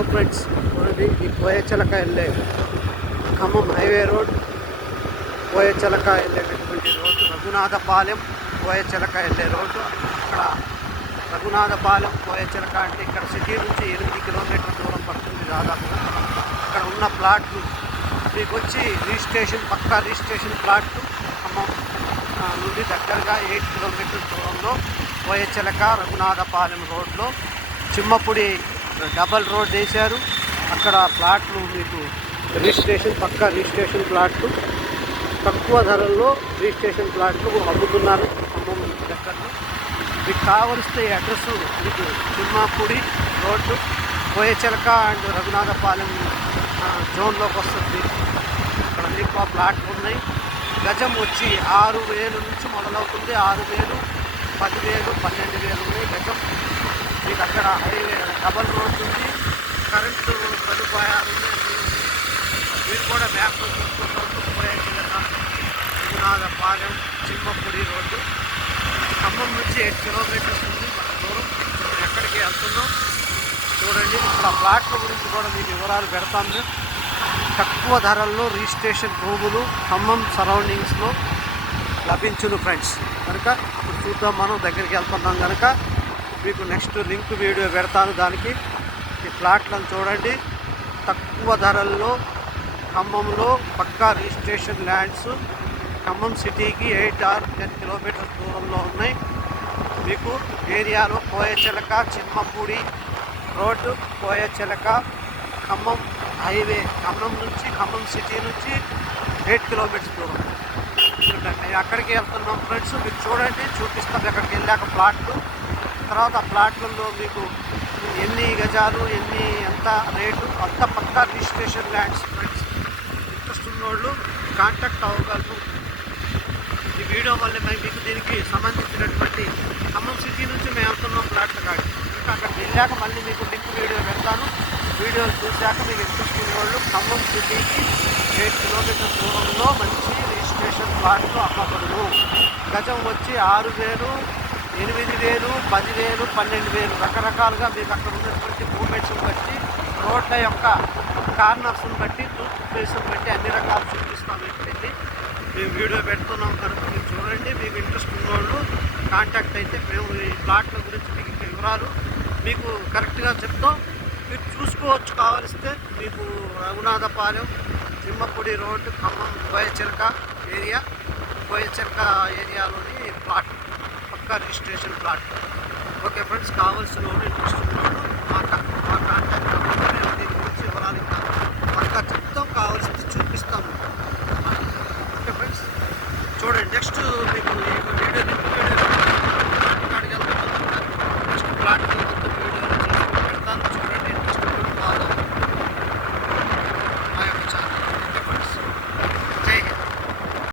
Hello friends మనది ఈ పోయచలక వెళ్ళే ఖమ్మం హైవే రోడ్ పోయచలక వెళ్ళేటటువంటి రోడ్డు రఘునాథపాలెం పోయచలక వెళ్ళే రోడ్డు అక్కడ. రఘునాథపాలెం పోయచలక అంటే ఇక్కడ సిటీ నుంచి ఎనిమిది కిలోమీటర్ల దూరం పడుతుంది దాదాపు. అక్కడ ఉన్న ప్లాట్లు మీకు వచ్చి రిజిస్ట్రేషన్ పక్కా రిజిస్ట్రేషన్ ప్లాట్లు ఖమ్మం నుండి దగ్గరగా ఎయిట్ కిలోమీటర్ల దూరంలో పోయచలక రఘునాథపాలెం రోడ్లో చిమ్మపుడి డబల్ రోడ్ వేశారు. అక్కడ ప్లాట్లు మీకు రిజిస్ట్రేషన్ పక్క రిజిస్ట్రేషన్ ప్లాట్లు. తక్కువ ధరల్లో రిజిస్ట్రేషన్ ప్లాట్లు అమ్ముతున్నారు. ఖమ్మం దగ్గరలో మీకు కావలసిన ఈ అడ్రస్ మీకు చిమ్మపుడి రోడ్డు కోయచెలక అండ్ రఘునాథపాలెం జోన్లోకి వస్తుంది. అక్కడ మీకు ఆ ప్లాట్లు ఉన్నాయి. గజం వచ్చి ఆరు వేలు నుంచి మొదలవుతుంది. ఆరు వేలు పదివేలు పన్నెండు వేలు ఉన్నాయి గజం. మీకు అక్కడ హైవే డబల్ రోడ్ ఉంది. కరెంటు సదుపాయాలు మీరు కూడా మ్యాప్ చూసుకుంటూ పోయేట చిమ్మపూడి రోడ్డు. ఖమ్మం నుంచి ఎయిట్ కిలోమీటర్స్ ఉంది. మన దూరం. ఎక్కడికి వెళ్తున్నాం? చూడండి ఇక్కడ ప్లాట్ల గురించి కూడా మీకు వివరాలు పెడతాను. తక్కువ ధరల్లో రిజిస్ట్రేషన్ రూములు ఖమ్మం సరౌండింగ్స్లో లభించును ఫ్రెండ్స్. కనుక ఇప్పుడు చూద్దాం మనం దగ్గరికి వెళ్తున్నాం కనుక. మీకు నెక్స్ట్ లింక్ వీడియో పెడతాను దానికి. ఈ ప్లాట్లను చూడండి. తక్కువ ధరల్లో ఖమ్మంలో పక్కా రిజిస్ట్రేషన్ ల్యాండ్స్ ఖమ్మం సిటీకి ఎయిట్ ఆర్ టెన్ కిలోమీటర్స్ దూరంలో ఉన్నాయి. మీకు ఏరియాలో కోయచిలక చిమ్మపూడి రోడ్డు కోయచిలక ఖమ్మం హైవే ఖమ్మం నుంచి ఖమ్మం సిటీ నుంచి ఎయిట్ కిలోమీటర్స్ దూరం. మేము అక్కడికి వెళ్తున్నాం ఫ్రెండ్స్. మీరు చూడండి చూపిస్తాను అక్కడికి వెళ్ళాక ప్లాట్లు. తర్వాత ప్లాట్లలో మీకు ఎన్ని గజాలు ఎన్ని ఎంత రేటు అంత పక్కా రిజిస్ట్రేషన్ ల్యాండ్స్ ఫ్రెండ్స్ ఇంట్రెస్ట్ ఉన్నోళ్ళు కాంటాక్ట్ అవ్వగలరు. ఈ వీడియో వల్ల మేము మీకు దీనికి సంబంధించినటువంటి ఖమ్మం సిటీ నుంచి మేము వెళ్తున్నాం ప్లాట్ల కాదు ఇంకా అక్కడికి వెళ్ళాక మళ్ళీ మీకు లింక్ వీడియో పెడతాను. వీడియోలు చూశాక మీకు ఇంట్రెస్ట్ ఉన్న వాళ్ళు ఖమ్మం సిటీకి ఎయిట్ కిలోమీటర్ దూరంలో మంచి రిజిస్ట్రేషన్ ప్లాట్లు అమ్మబడును. గజం వచ్చి ఆరు వేలు ఎనిమిది వేలు పదివేలు పన్నెండు వేలు. రకరకాలుగా మీకు అక్కడ ఉన్నటువంటి మూమెంట్స్ని బట్టి రోడ్ల యొక్క కార్నర్స్ని బట్టి టూత్ ప్లేస్ని బట్టి అన్ని రకాలు చూపిస్తాం ఇక్కడైతే మేము వీడియో పెడుతున్నాం కనుక మీరు చూడండి. మీకు ఇంట్రెస్ట్ ఉన్నవాళ్ళు కాంటాక్ట్ అయితే మేము ఈ ప్లాట్ల గురించి మీకు ఇంకా వివరాలు మీకు కరెక్ట్గా చెప్తాం. మీరు చూసుకోవచ్చు కావలిస్తే మీకు రఘునాథపాలెం తిమ్మపూడి రోడ్డు ఖమ్మం బోయచెరక ఏరియా బోయచెరక ఏరియాలోని ప్లాట్ का रजिस्ट्रेशन प्लाट ओके फ्रेंड्स కావాల్సిన వాళ్ళు